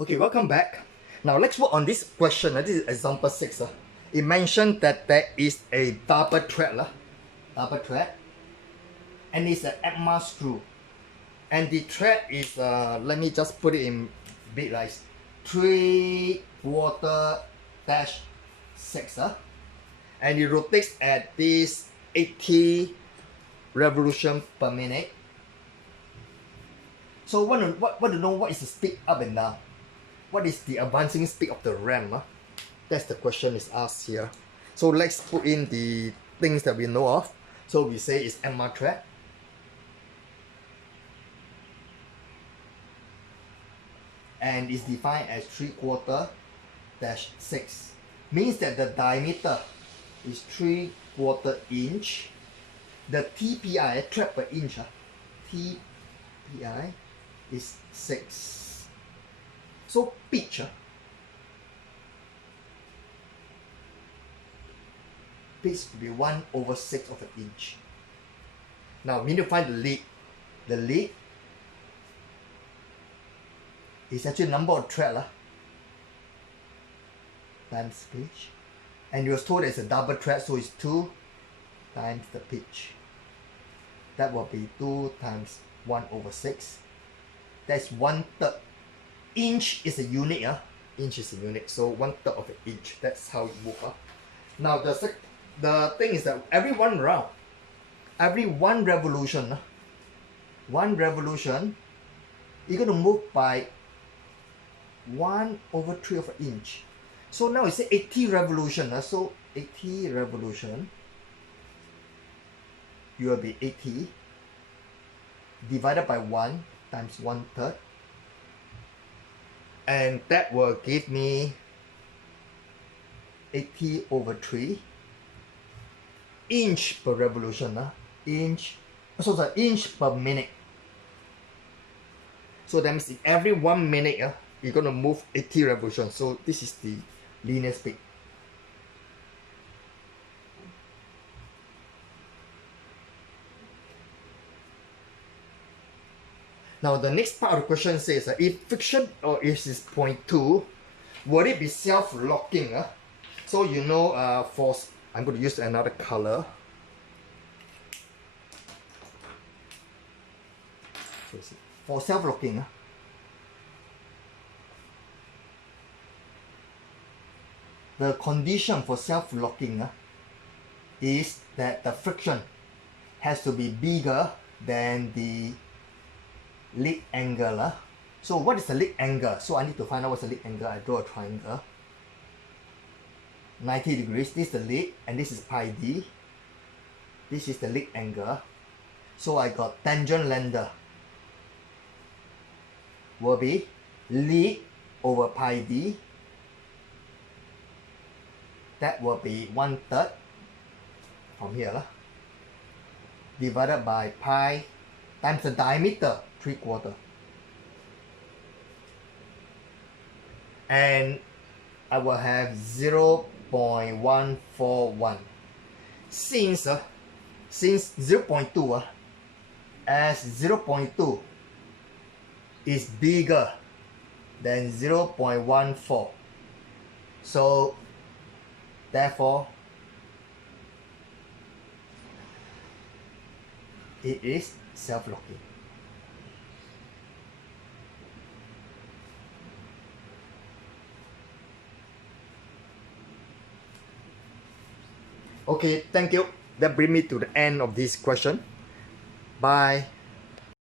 Okay, welcome back. Now let's work on this question. This is example 6. It mentioned that there is a double thread, and it's an EGR screw. And the thread is, let me just put it in big like 3/4-6. And it rotates at this 80 revolution per minute. So want to know what is the speed up and down. What is the advancing speed of the RAM? That's the question is asked here. So let's put in the things that we know of. So we say it's EGR thread. And is defined as 3/4-6. Means that the diameter is 3/4 inch. The TPI, thread per inch, TPI is 6. So pitch, pitch will be 1/6 of an inch. Now we need to find the lead. The lead is actually number of thread times pitch. And you was told it's a double thread, so it's 2 times the pitch. That will be 2 times 1/6. That's 1/3. Inch is a unit, inch is a unit, so 1/3 of an inch. That's how it moves. Now the thing is that every one round, every one revolution, you're gonna move by 1/3 of an inch. So now it's 80 revolution. So 80 revolution, you will be 80 divided by 1 times 1/3. And that will give me 80/3 inch per revolution. Inch per minute. So that means in every 1 minute, you're going to move 80 revolutions. So this is the linear speed. Now the next part of the question says, if friction or if it's 0.2, will it be self-locking? So you know, I'm going to use another color. For self-locking, the condition for self-locking is that the friction has to be bigger than the lead angle. So what is the lead angle? So I need to find out what's the lead angle. I draw a triangle. 90 degrees. This is the lead and this is pi d. This is the lead angle. So I got tangent lambda will be lead over pi d. That will be 1/3 from here divided by pi times the diameter 3/4, and I will have 0.141. Since 0.2 as 0.2 is bigger than 0.14, so therefore it is self-locking. Okay, thank you. That brings me to the end of this question. Bye.